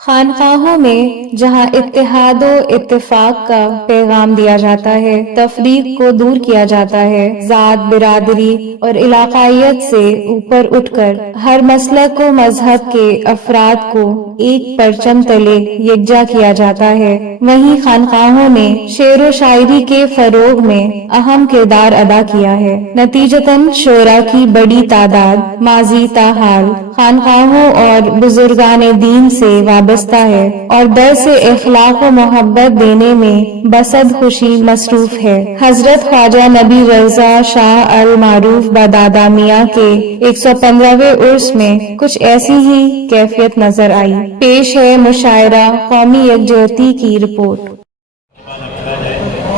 खानकाहों में जहाँ इत्तेहाद व इत्तेफाक का पैगाम दिया जाता है, तफरीक को दूर किया जाता है, जात बिरादरी और इलाकायत से ऊपर उठकर हर मसलक को मजहब के अफराद को एक परचम तले यकजा किया जाता है, वहीं खानकाहों ने शेर व शायरी के फरोग में अहम किरदार अदा किया है। नतीजतन शोरा की बड़ी तादाद माजी ताहाल खानकाहों और बुजुर्गान दीन से वाबस्ता है और दर से इखलाक व मोहब्बत देने में बसद खुशी मसरूफ है। हजरत ख्वाजा नबी रजा शाह अल मारूफ बदादा मियाँ के 115वें उर्स में कुछ ऐसी ही कैफियत नजर आई। पेश है मुशायरा कौमी यकजहती की रिपोर्ट।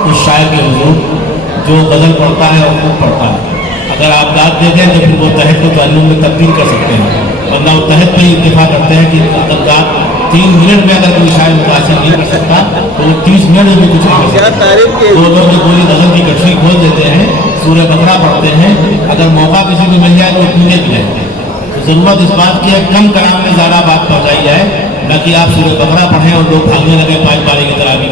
उस शायर के हुजूर जो गजल पढ़ता है और खूब पढ़ता है, अगर आप दाद दे दें तो फिर वो तहत को ताल्लुम में तब्दील कर सकते हैं, वरना वो तहत पे इत्तेफाक करते हैं कि दाद 3 मिनट में अगर कोई शायर मुतासिर नहीं कर सकता तो वो 30 मिनट में कुछ नहीं कर सकता। तो लोग जो पूरी गजल की कटरी खोल देते हैं, सूरह बकरा पढ़ते हैं, अगर मौका किसी को मिल जाए तो पूरे भी जाए। तो जरूरत इस बात की है कम कलाम में ज़्यादा बात पहुँचाई जाए, न कि आप सूरह बकरा पढ़ें और लोग भागने लगे 5 पारे की तरह भी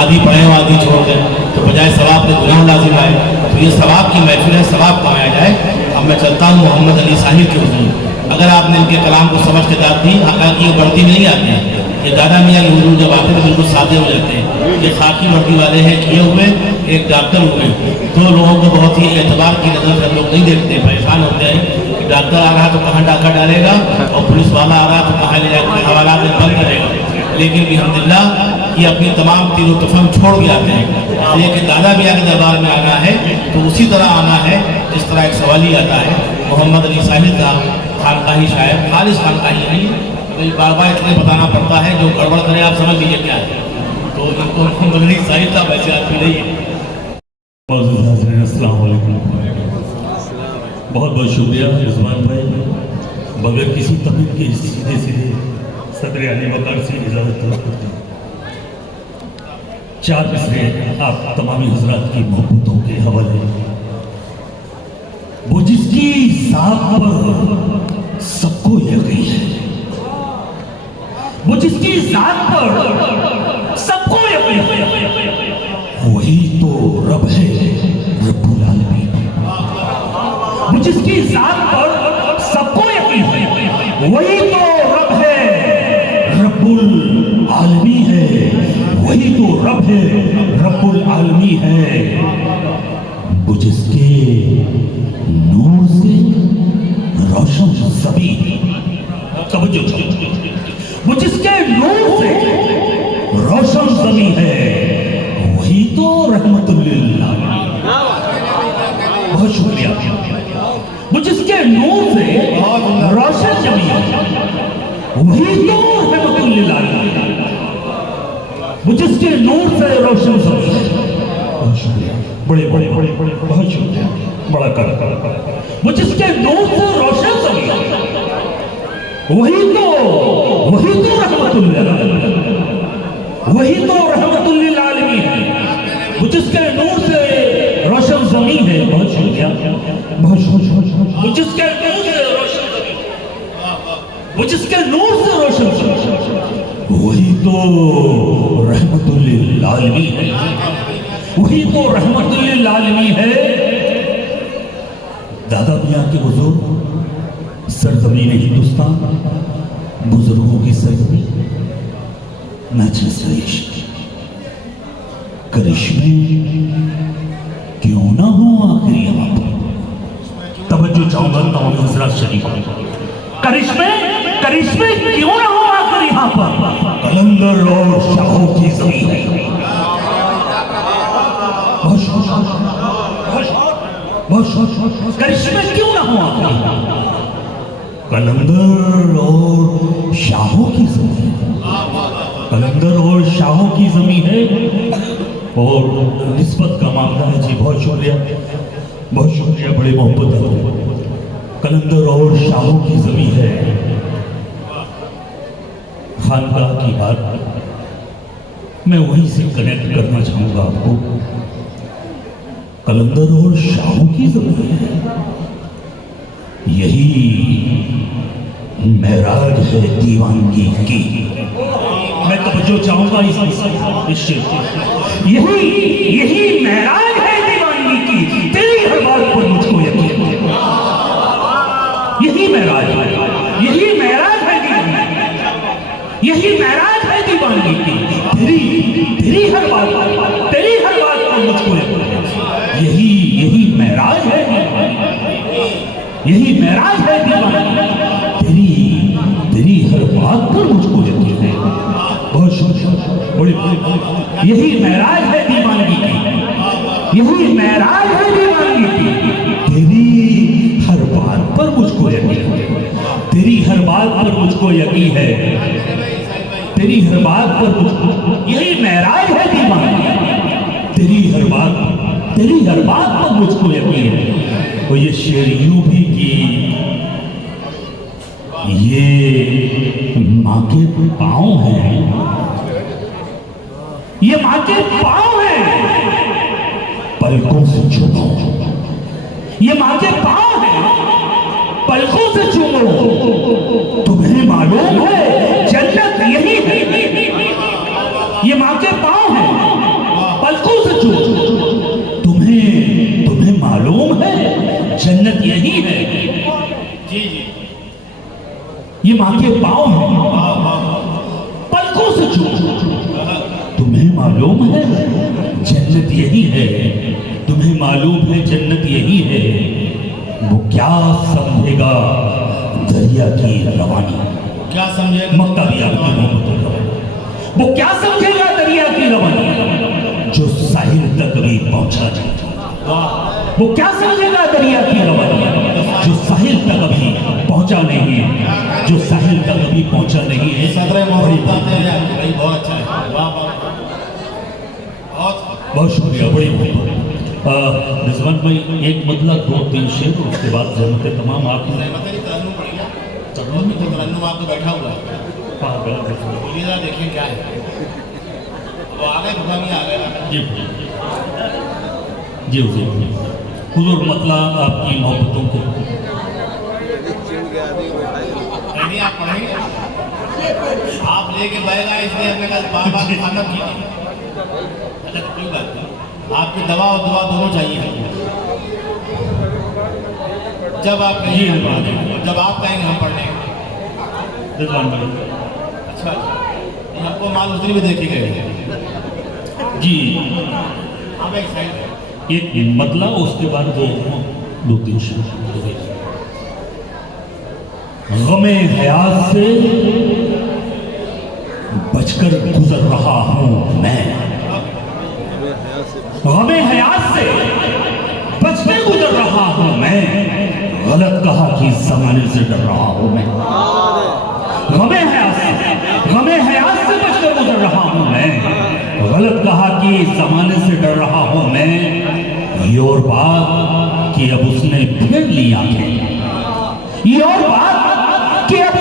आधी पढ़ें और आधी छोड़ दें, तो बजाय सवाब के गुनाह लाजिम आए। तो ये सवाब की महफिल है, सवाब कमाया जाए। अब मैं चलता हूँ मोहम्मद अली साहिब के हुजूर। अगर आपने इनके कलाम को समझ के दाद दी, हालांकि ये बढ़ती नहीं आती है, ये दादा मियाँ के हुजूर जब आते तो बिल्कुल सादे हो जाते हैं। ये खाकी वर्दी वाले हैं, किए हुए एक डॉक्टर हुए, तो लोगों को बहुत ही एतबार की नजर से लोग नहीं देखते, परेशान होते हैं कि डॉक्टर आ रहा तो कहाँ डाका डालेगा और पुलिस वाला आ रहा तो कहाँ ले जाकर हवाला में बंद करेगा। लेकिन अल्हम्दुलिल्लाह ये अपनी तमाम तीनों तफम छोड़ के आते हैं। लेकिन दादा मियाँ के दरबार में आना है तो उसी तरह आना है जिस तरह एक सवाली आता है। मोहम्मद अली साहिब का खानकाही शायर, खालिश खानकाही नहीं, तो बार बार इसलिए बताना पड़ता है, जो गड़बड़ करे आप समझ लीजिए क्या है। तो इनको मोहम्मद अली साहिब का वैसे आदमी नहीं है। अस्सलाम वालेकुम, बहुत बहुत शुक्रिया रिजवान भाई। बगैर किसी तकलीफ के सीधे सीधे सदर अली वकार से इजाजत करता हूँ। 4 मिसरे आप तमामी हजरात की मोहब्बतों के हवाले। वो जिसकी जात पर सबको यकीन है, वो जिसकी जात पर सबको यकीन है, वही तो रब है रब्बुल आलमीन। वो जिसकी जात पर सबको यकीन है, वही तो रब है रब्बुल आलमीन है, वही तो रब है रब्बुल आलमीन है। वो जिसके नूर से रोशन सभी, तवज्जो, वो जिसके नूर से रोशन सभी है, वही तो रहमतुल लिल आलमीन। बहुत शुक्रिया। वो जिसके नूर से रोशन सभी है, वही तो रहमतुल लिल आलमीन। वो जिसके नूर से रोशन सभी है, बहुत शुक्रिया, बड़े बड़े बड़े बड़े बहुत शुक्रिया, बड़ा कर। वो जिसके नूर से रोशन सभी, वही तो रहमतुल लिल आलमीन, वही तो रहमतुल लिल आलमीन है। वो जिसके नूर से रोशन ज़मीन है, बहुत शुक्रिया, बहुत शुक्रिया। वो जिसके नूर से रोशन ज़मीन, वो जिसके नूर से रोशन ज़मीन, वही तो रहमतुल लिल आलमीन है, वही तो रहमतुल लिल आलमीन है। दादा मियाँ के बुजुर्ग, सरजमीन हिंदुस्तान, बुजुर्गों की सरजमीन, नजरेश करिश्मे क्यों ना हो आखिरी वक्त। तवज्जो चाहूंगा तमाम हजरात शरीफ, करिश्मे क्यों ना हो आखिर यहाँ पर, कलंदर और शाहों की जमीन है। करिश्मे क्यों ना हुआ, कलंदर और शाहों की जमीन, कलंदर और शाहों की जमीन है। और निस्बत का मामला है जी, बहुत शुक्रिया, बहुत शुक्रिया, बड़े मोहब्बत है। कलंदर और शाहों की जमीन है। खानकाह की बात मैं वहीं से कनेक्ट करना चाहूंगा आपको। कलंदर और शाहों की जमीन है, यही मेराज है दीवानगी की। मैं तवज्जो चाहूंगा इस शेर की। यही मेराज है दीवानगी की, तेरी हर बात पर मुझको यकीन है। यही मेराज है दीवानगी, यही मेराज है दीवानगी की, तेरी हर बात पर मुझको यकीन है। यही मेराज है, यही मेराज है दीवानगी, तेरी हर बात पर मुझको यकीन है। बहुत शुक्रिया, बड़ी यही मेराज है दीवानगी की, यही मेराज है दीवानगी की, तेरी हर बात पर मुझको यकीन है, तेरी हर बात पर मुझको यकीन है, तेरी हर बात पर मुझको, यही मेराज है दीवानगी, तेरी हर बात पर मुझको यकीन है। और ये शेर यूं भी कि ये माँ के पाँव हैं, ये माँ के पाँव हैं, पलकों से चूमो, ये माँ के पाँव हैं, पलकों से चूमो, तुम्हें मालूम है जन्नत यही है। ये माँ के पाँव हैं, पलकों से चूमो, तुम्हें मालूम है जन्नत यही है। जी जी, ये माँ के पाँव हैं, पलकों से चूमो, तुम्हें मालूम है जन्नत यही है, तुम्हें मालूम है जन्नत यही है। वो क्या समझेगा दरिया की रवानी, क्या समझेगा मक्का भी आपकी मोहब्बत का, वो क्या समझेगा दरिया की रवानी जो साहिल तक भी पहुंचा नहीं। वो क्या समझेगा दरिया की रवानी जो साहिल तक अभी पहुंचा नहीं है, जो साहिल तक अभी पहुंचा नहीं है। बहुत अच्छा है, बहुत शुक्रिया, बड़ी रिजवान भाई, एक मतलब 2-3 शेर, उसके बाद जहमत तमाम आपने आपको बैठा हुआ है, देखिए क्या है वो आ गए जी जी जी हुजूर, मतलब आपकी मोहब्बतों को नहीं आप पढ़ेंगे, आप लेके बैठा इसलिए हमने कल बार-बार खाना कीजिए। अच्छा कोई बात नहीं, आपकी दवा और दुआ दोनों चाहिए। जब आप कहेंगे हम पढ़ देंगे, जब आप कहेंगे हम पढ़ लेंगे। अच्छा हमको माल उतनी भी देखे गए जी। आप एक साइड एक मतलब, उसके बाद 2-3 शेर। गमे हयात से बचकर गुजर रहा हूं मैं, गमे हयात से बचकर गुजर रहा हूं मैं, गलत कहा कि जमाने से डर रहा हूं मैं। गमे हयात से बचकर गुजर रहा हूं मैं, गलत कहा कि जमाने से डर रहा हूं मैं। ये और बात कि अब उसने फिर ली आंखें, ये और बात कि अब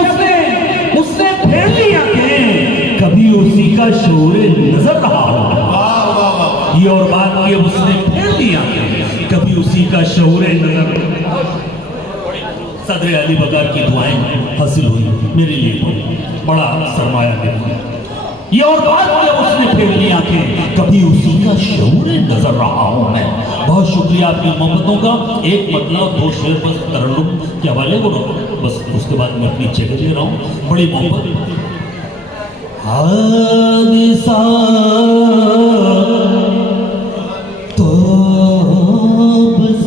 उसने फिर ली आंखें, कभी उसी का शोरे नजर रहा हो। ये और बात कि अब उसने फिर ली आंखें, कभी उसी का शोरे नजर। सदर अली बकार की दुआएं हासिल हुई मेरे लिए, बड़ा सरमाया है। ये और बात कि उसने फिर ली आंखें, कभी उसी का शऊर नजर रहा हूं मैं। बहुत शुक्रिया आपकी मोहब्बतों का। एक मतलब 2 शेर बस तरन्नुम के हवाले को बस, उसके बाद मैं अपनी जगह ले रहा हूँ। बड़ी मोहब्बत। हादिसा तो बस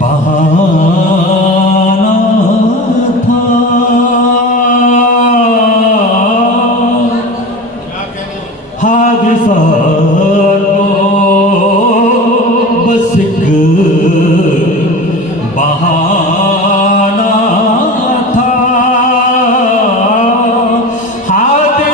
बहाना था, हादिसा तो बस बहाना था, हादिसा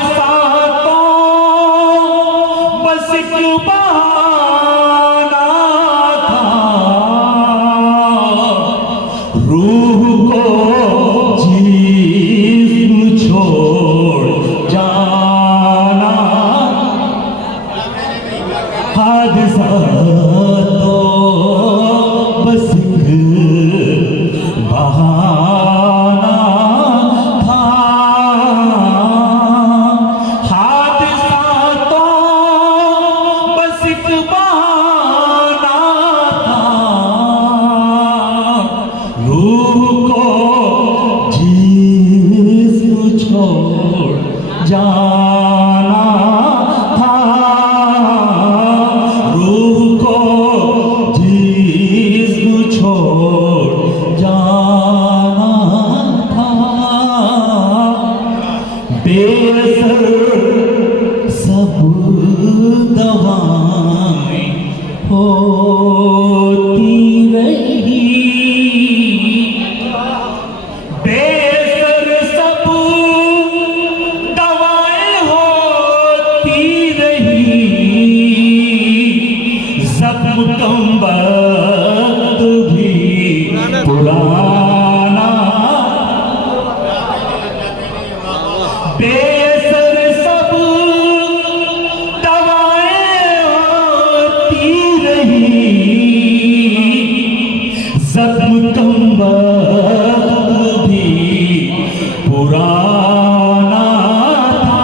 बेअसर सब दवाएं होती रही, बेअसर सब दवाएं होती रही, जख्म कम वक्त भी पुराना, बेअसर सब दवाएं होती रही, जख्म कम वक्त भी पुराना था,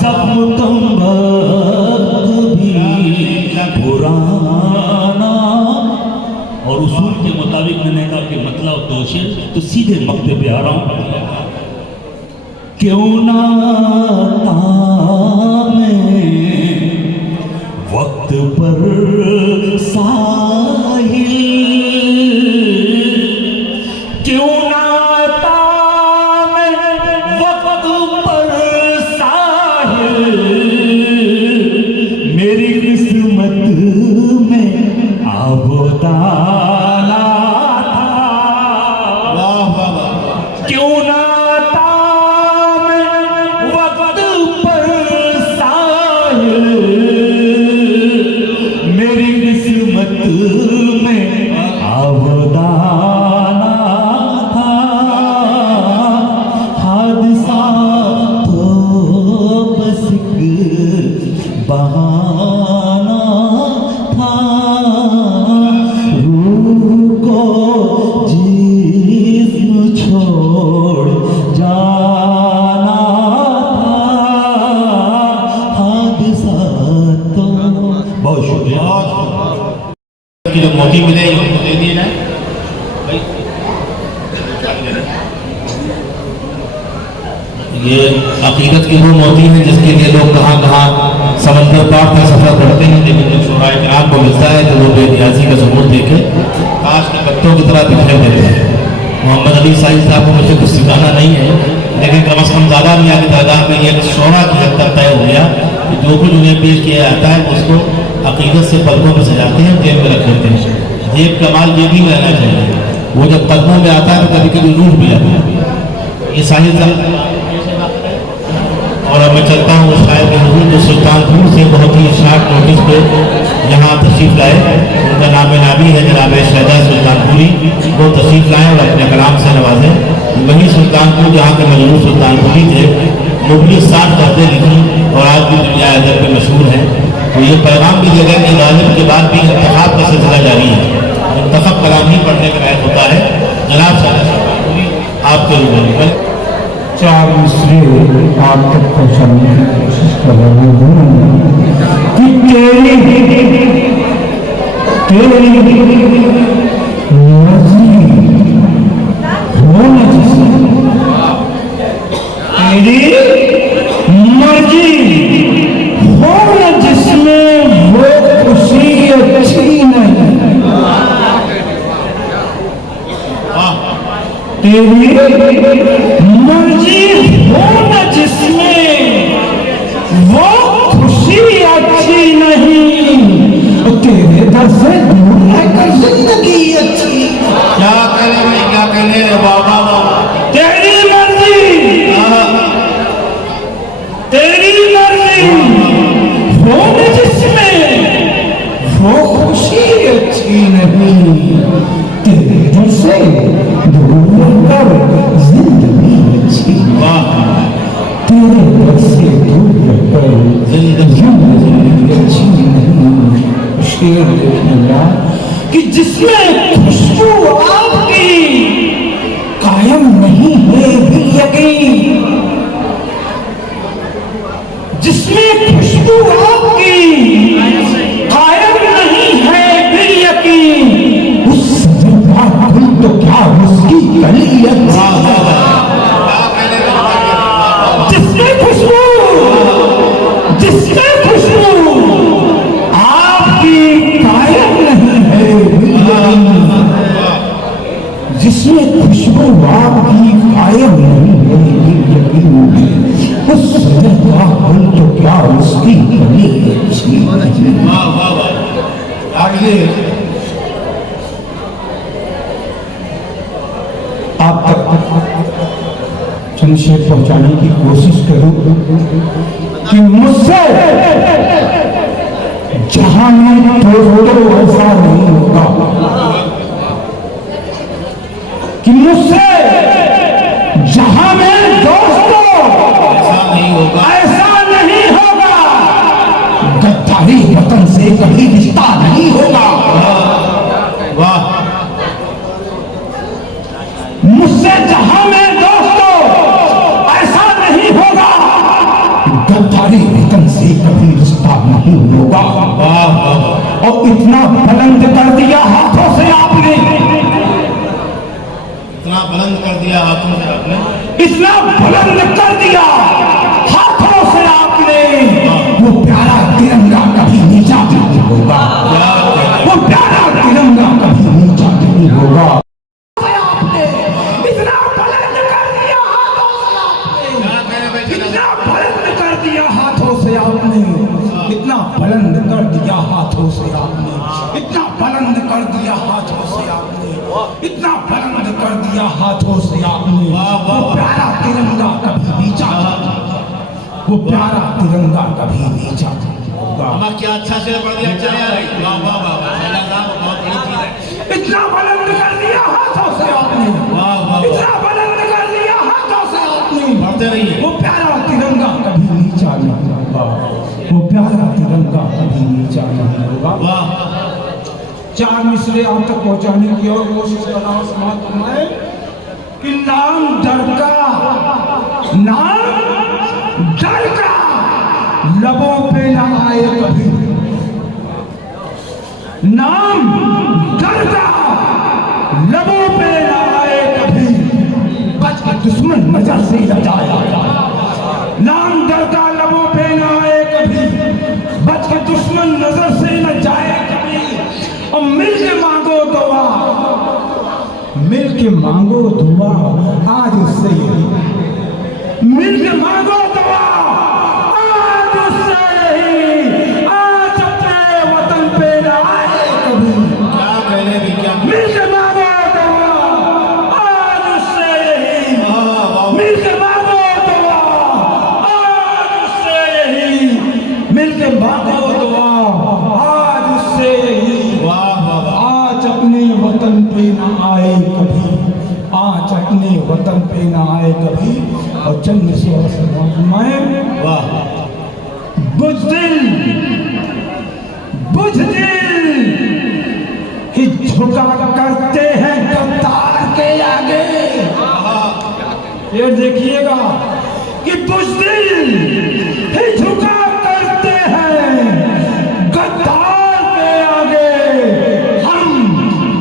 जख्म कम वक्त भी पुराना। और उसूल के मुताबिक मैंने कहा कि मतलब दो शेर, तो सीधे मक्ते पे आ रहा हूं। क्यों ना तामे वक्त पर साहिल, क्यों ना तामे वक्त पर साहिल, मेरी किस्मत में आबोदाना था, क्यों ना मेरी किस्मत में आवदाना था, हादसा तो बस एक बहाना था, रूह को जिस्म छोड़ जाना था, हादसा तो। बहुत शुक्रिया। की जो मोती मिले उनको दे दिए जाए। ये अकीदत की वो मोती है जिसके लिए लोग कहाँ कहाँ समंदर पार का सफर करते हैं, लेकिन जब शोराए किराम को मिलता है तो वो बेनियाजी का सबूत देखे काश के पत्तों की तरह दिखाई देते हैं। मोहम्मद अली साहिब साहब को मुझे कुछ सिखाना नहीं है, लेकिन कम अज़ कम ज़्यादा मियाँ की तादाद में ये शोरा की हद तक तय हो गया कि जो कुछ उन्हें पेश किया जाता है उसको अकीदत से पलकों में सजाते हैं, जेब में रख लेते हैं। जेब का माल जेब ही में रहना चाहिए, वो जब कदमों में आता है तो कभी कभी रूठ भी आता है। ये साहिब साहब और अब मैं चलता हूँ उस शायर के हुजूर जो सुल्तानपुर से बहुत ही शार्ट नोटिस पे यहाँ तशरीफ लाए। उनका नाम नामी है जनाब शहजाद सुल्तानपुरी, वो तशरीफ लाएँ और अपने कलाम से नवाजें। वही सुल्तानपुर जहाँ के मजरूर सुल्तानपुरी थे, मुबली 60 गज़लें लिखी और आज भी दुनिया अदब में मशहूर है। तो ये पैगाम भी देगा कि गालिब के बाद भी इंतखाब का सिलसिला जारी है, इंतखाब कलाम ही पढ़ने का लायक होता है। जनाब सुल्तानपुरी आपके रूबरू चार मिसरे आप तक पहुँचाने की कोशिश कर रहा हूँ कि तेरी मर्जी हो न जिसमें, तेरी मर्जी हो न जिसमें वो खुशी अच्छी नहीं, तेरी मर्जी हो न जिसमें वो खुशी अच्छी नहीं, तेरे दर से दूर रहकर जिंदगी अच्छी। क्या कहने भाई, क्या कहने बाबा बाबा। तेरी मर्जी हो न जिसमें वो खुशी अच्छी नहीं, तेरे दर से दूर रहकर जिंदगी अच्छी, तेरे दर से दूर रहकर जिंदगी अच्छी नहीं। शेर देखना कि जिसमें खुशबू आपकी कायम नहीं है भी यकीन, जिसमें खुशबू आपकी कायम नहीं है भी यकीन, उस सजदा दिल तो क्या उसकी कली अच्छी, जिसमें खुशबू आपकी कायम नहीं है भी यकीन, जिसमें खुशबू आपकी कायम नहीं है भी ही करनी है, कुछ नहीं। वाह वाह वाह। आइए आप तक चंद शेर पहुंचाने की कोशिश करूं कि मुझसे जहां में दोस्तों ऐसा नहीं होगा, कि मुझसे जहां में दोस्तों ऐसा नहीं होगा, ऐसा नहीं होगा, गद्दारी वतन से कभी रिश्ता नहीं होगा। वाह। मुझसे जहां में दोस्तों ऐसा नहीं होगा, गद्दारी वतन से कभी रिश्ता नहीं होगा। वाह वाह। और इतना बुलंद कर दिया हाथों से आपने, इतना बुलंद कर दिया हाथों से आपने, इतना बुलंद कर दिया हाथों से आपने, वो प्यारा तिरंगा कभी नीचा नहीं होगा, वो प्यारा तिरंगा कभी नीचा नहीं होगा। आपने इतना बुलंद कर दिया हाथों से आपने, इतना बुलंद कर दिया हाथों से आपने, इतना बुलंद कर दिया हाथों से आपने, इतना बुलंद कर दिया हाथों से आपने, इतना बुलंद कर दिया हाथों से आपने। वो प्यारा तिरंगा कभी नीचा, वो प्यारा तिरंगा कभी नीचा होगा। हमारा क्या अच्छा शेर पढ़ दिया। अच्छा यार, वाह वाह वाह वाह। शायद साहब बहुत बड़ी चीज है। इतना बुलंद कर दिया हाथों से आपने, वाह वाह। इतना बुलंद कर दिया हाथों से आपने। पढ़ते रहिए। वो प्यारा तिरंगा कभी नीचा नहीं होगा, वो प्यारा तिरंगा कभी नीचा नहीं होगा। वाह। चार मिसरे आप तक पहुंचाने की और कोशिश कर रहा हूं। समाप्त फरमाए कि नाम डर का, नाम डर का लबों पे न आए कभी, नाम डर का लबों पे न आए कभी, बच के दुश्मन नजर से न जाया। नाम डर का लबों पे न आए कभी, बच के दुश्मन नजर से न जाए कभी। और मिल के मांगो दुआ, मिल के मांगो दुआ आज उससे, मिल के मांगो दुआ आज उससे ही, आज अपने वतन पे न आए कभी। क्या कहने भी क्या। मिल के मांगो दुआ आज उससे ही, मिल के मांगो दुआ आज उससे ही, मिल के मांगो दुआ आज उससे ही। आज अपने वतन पे न आए कभी, आज अपने वतन पे न आए कभी। और चंद मैं बुज़दिल, बुज़दिल ही झुका करते हैं गद्दार के आगे। ये देखिएगा कि बुज़दिल ही झुका करते हैं गद्दार के आगे, हम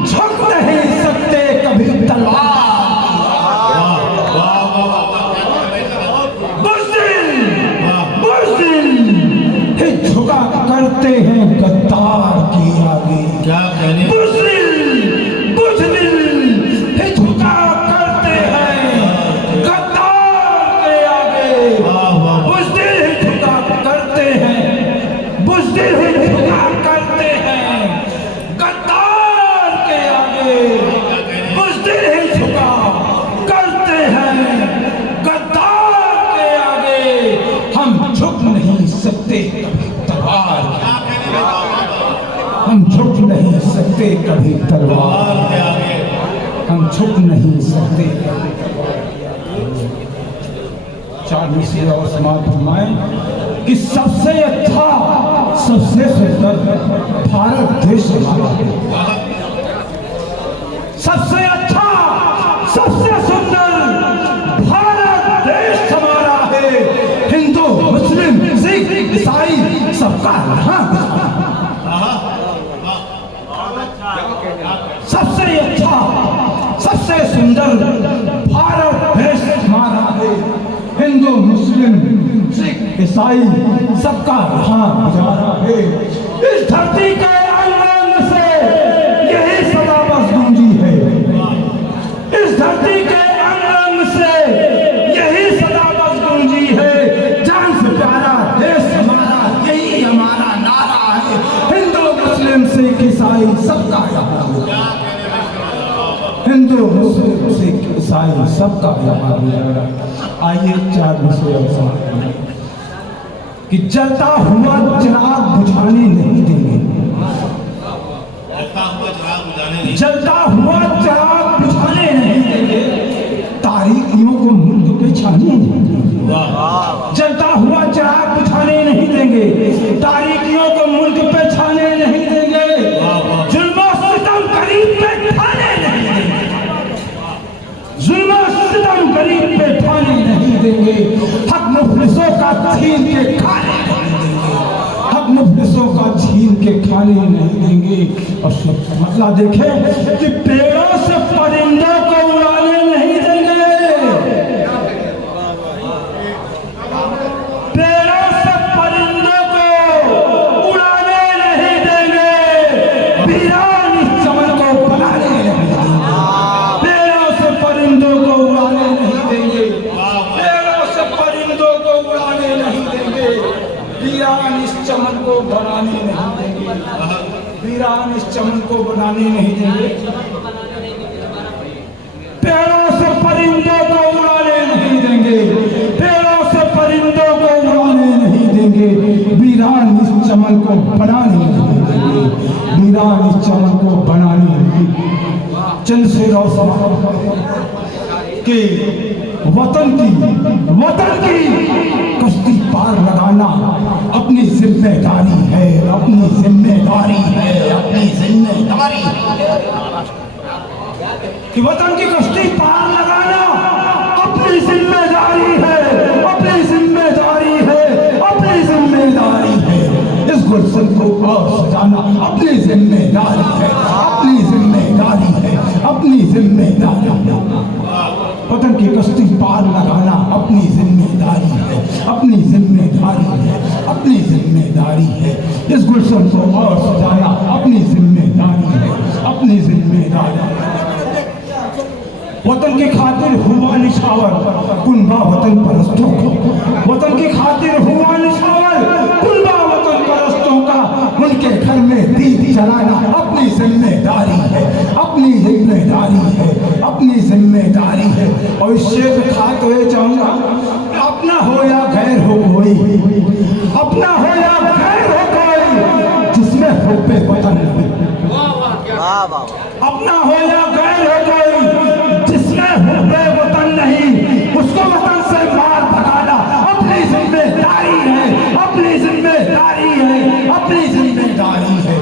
झुक नहीं सकते कभी तलवार। बुज़दिल, बुज़दिल ही झुका करते हैं गद्दार के आगे। क्या कहने। बुज़दिल, बुज़दिल ही झुका करते हैं गद्दार के आगे। बुज़दिल ही झुका करते हैं, बुज़दिल ही झुका करते हैं गद्दार के आगे। बुज़दिल ही झुका करते हैं गद्दार के आगे, हम झुक नहीं सकते कभी तलवार, हम झुक नहीं सकते कभी तलवार, हम झुक नहीं सकते। चार मिसरे और समाप्त फरमाएं कि सबसे अच्छा, सबसे सुंदर भारत देश हमारा है। सबसे अच्छा, सबसे सुंदर भारत देश हमारा है। हिंदू, मुस्लिम, सिख, ईसाई सबका यहाँ। सबसे अच्छा, सबसे सुंदर भारत देश हमारा है। हिंदू, मुस्लिम, सिख, ईसाई सबका यहाँ गुजारा है। इस धरती के आंगन से यही सदा बस गूंजी है, इस धरती के आंगन से यही सदा बस गूंजी है। जान से प्यारा देश हमारा ईसाई सबका यहाँ गुजारा। आइए 4 विषय और समाप्त करें कि जलता हुआ चिराग बुझाने नहीं देंगे, जलता हुआ चिराग बुझाने नहीं देंगे, तारीखियों को मुल्क पे छाने नहीं देंगे, जलता हुआ चिराग बुझाने नहीं देंगे, तारीखियों को मुल्क पे छाने नहीं देंगे, जुल्म और सितम गरीब पे ठाने नहीं देंगे, जुल्म और सितम गरीब पे ठाने नहीं देंगे, हक मुफलिसों का छीन के खाने नहीं देंगे, हक मुफलिसों का छीन के खाने नहीं देंगे। और मतलब देखें कि पेड़ों से परिंदों को उड़ाने नहीं देंगे, पेड़ों से परिंदों को उड़ाने नहीं देंगे, वीरान इस चमन को बनाने नहीं देंगे, पेड़ों से परिंदों को उड़ाने नहीं देंगे, पेड़ों से परिंदों को उड़ाने नहीं देंगे, वीरान इस चमन को बनाने नहीं देंगे, वीरान इस चमन को बनाने नहीं देंगे, पेड़ों से परिंदों को उड़ाने नहीं देंगे, पेड़ों से परिंदों को उड़ाने नहीं देंगे, वीरान इस चमन को बनाने नहीं देंगे, वीरान इस चमन को बनाने नहीं देंगे। चंद से कि वतन की कश्ती पार लगाना अपनी जिम्मेदारी है, अपनी जिम्मेदारी है, अपनी जिम्मेदारी कि वतन की कश्ती पार लगाना अपनी जिम्मेदारी है, अपनी जिम्मेदारी है, अपनी जिम्मेदारी है, इस गुलशन को और सजाना अपनी जिम्मेदारी है, अपनी जिम्मेदारी है, अपनी जिम्मेदारी है, वतन की कश्ती पार लगाना अपनी जिम्मेदारी है, अपनी जिम्मेदारी है, अपनी जिम्मेदारी है, इस गुलशन को और सजाना अपनी जिम्मेदारी है, अपनी जिम्मेदारी है। वतन की खातिर हुआ निछावर कुनबा वतन परस्तों को, वतन की खातिर हुआ निछावर कुनबा वतन परस्तों का, उनके घर में दीप जलाना अपनी जिम्मेदारी है, अपनी जिम्मेदारी है, अपनी जिम्मेदारी है। और इस शेर खा तो ये चाहूंगा, अपना हो या गैर हो कोई, अपना हो या गैर हो कोई, जिसमें हुब्बे वतन नहीं, अपना हो या गैर हो कोई, जिसमें हुब्बे वतन नहीं, उसको वतन से मार भगाना अपनी जिम्मेदारी है, अपनी जिम्मेदारी है, अपनी जिम्मेदारी है।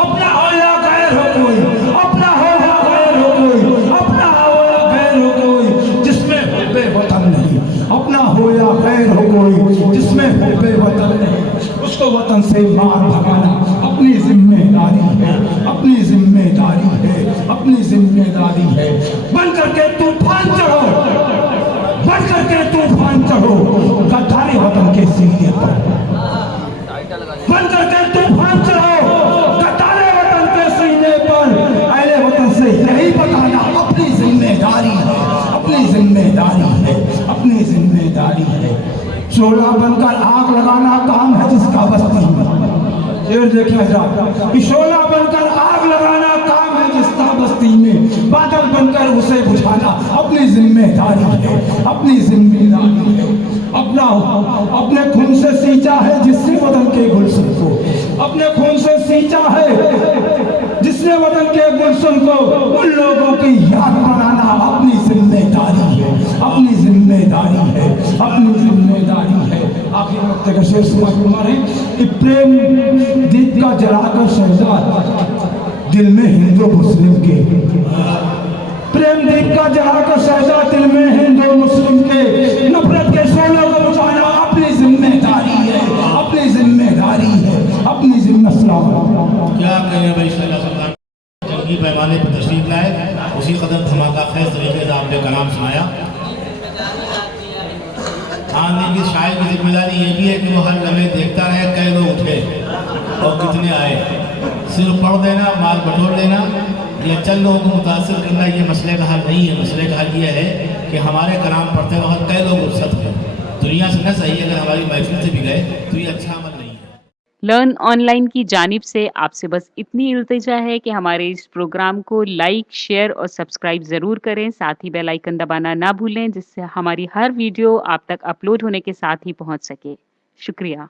अपना हो या गैर हो कोई, अपना हो या गैर हो कोई, अपना हो या गैर हो कोई, जिसमें हुब्बे वतन नहीं, अपना हो या गैर हो कोई, जिसमें हुब्बे वतन नहीं, उसको वतन से मार भगाना अपनी जिम्मेदारी है, अपनी जिम्मेदारी है, अपनी जिम्मेदारी है। बन करके तूफान चढ़ो, बन करके तूफान चढ़ो गद्दारी वतन के सीने पर, बन करके तूफान चढ़ो गद्दारी वतन के सीने पर, अहले वतन से यही बताना अपनी जिम्मेदारी है, अपनी जिम्मेदारी है, अपनी जिम्मेदारी है। शोला बनकर आग लगाना काम है जिसका बस्ती में, ये देखिए कि शोला बनकर आग लगाना काम है जिसका बस्ती में, बादल बनकर उसे बुझाना अपनी जिम्मेदारी है, अपनी जिम्मेदारी है। अपना अपने खून से सींचा है जिसने वतन के गुलशन को, अपने खून से सींचा है जिसने वतन के गुलशन को, उन लोगों की याद बनाना अपनी जिम्मेदारी है, अपनी जिम्मेदारी है, अपनी जिम्मेदारी है। आखिर वक्त का शेर समझ है कि प्रेम दीप का जलाकर शहजाद दिल में हिंदू मुस्लिम के, प्रेम दीप का जलाकर शहजाद दिल में हिंदू मुस्लिम के, नफरत के शोलों को बुझाना अपनी जिम्मेदारी है, अपनी जिम्मेदारी है, अपनी जिम्मेदारी। क्या कहें भाई सल्लल्लाहु जंगी पैमाने पर तशरीफ लाए, उसी कदर धमाका खैर तरीके से आपने कलाम सुनाया। हाँ, लेकिन शायर की जिम्मेदारी ये भी है कि वो हर लम्हे देखता रहे कई लोग उठे और कितने आए। सिर्फ पढ़ देना, माल बटोर लेना या चंद लोगों को मुतासर करना ये मसले का हल नहीं है। मसले का हल ये है कि हमारे कलाम पढ़ते वक्त कई लोग रुखसत हैं। दुनिया से न सही, अगर हमारी महफिल से भी गए तो ये अच्छा अमल नहीं है। लर्न ऑनलाइन की जानिब से आपसे बस इतनी इल्तिजा है कि हमारे इस प्रोग्राम को लाइक, शेयर और सब्सक्राइब ज़रूर करें। साथ ही बेल आइकन दबाना ना भूलें, जिससे हमारी हर वीडियो आप तक अपलोड होने के साथ ही पहुंच सके। शुक्रिया।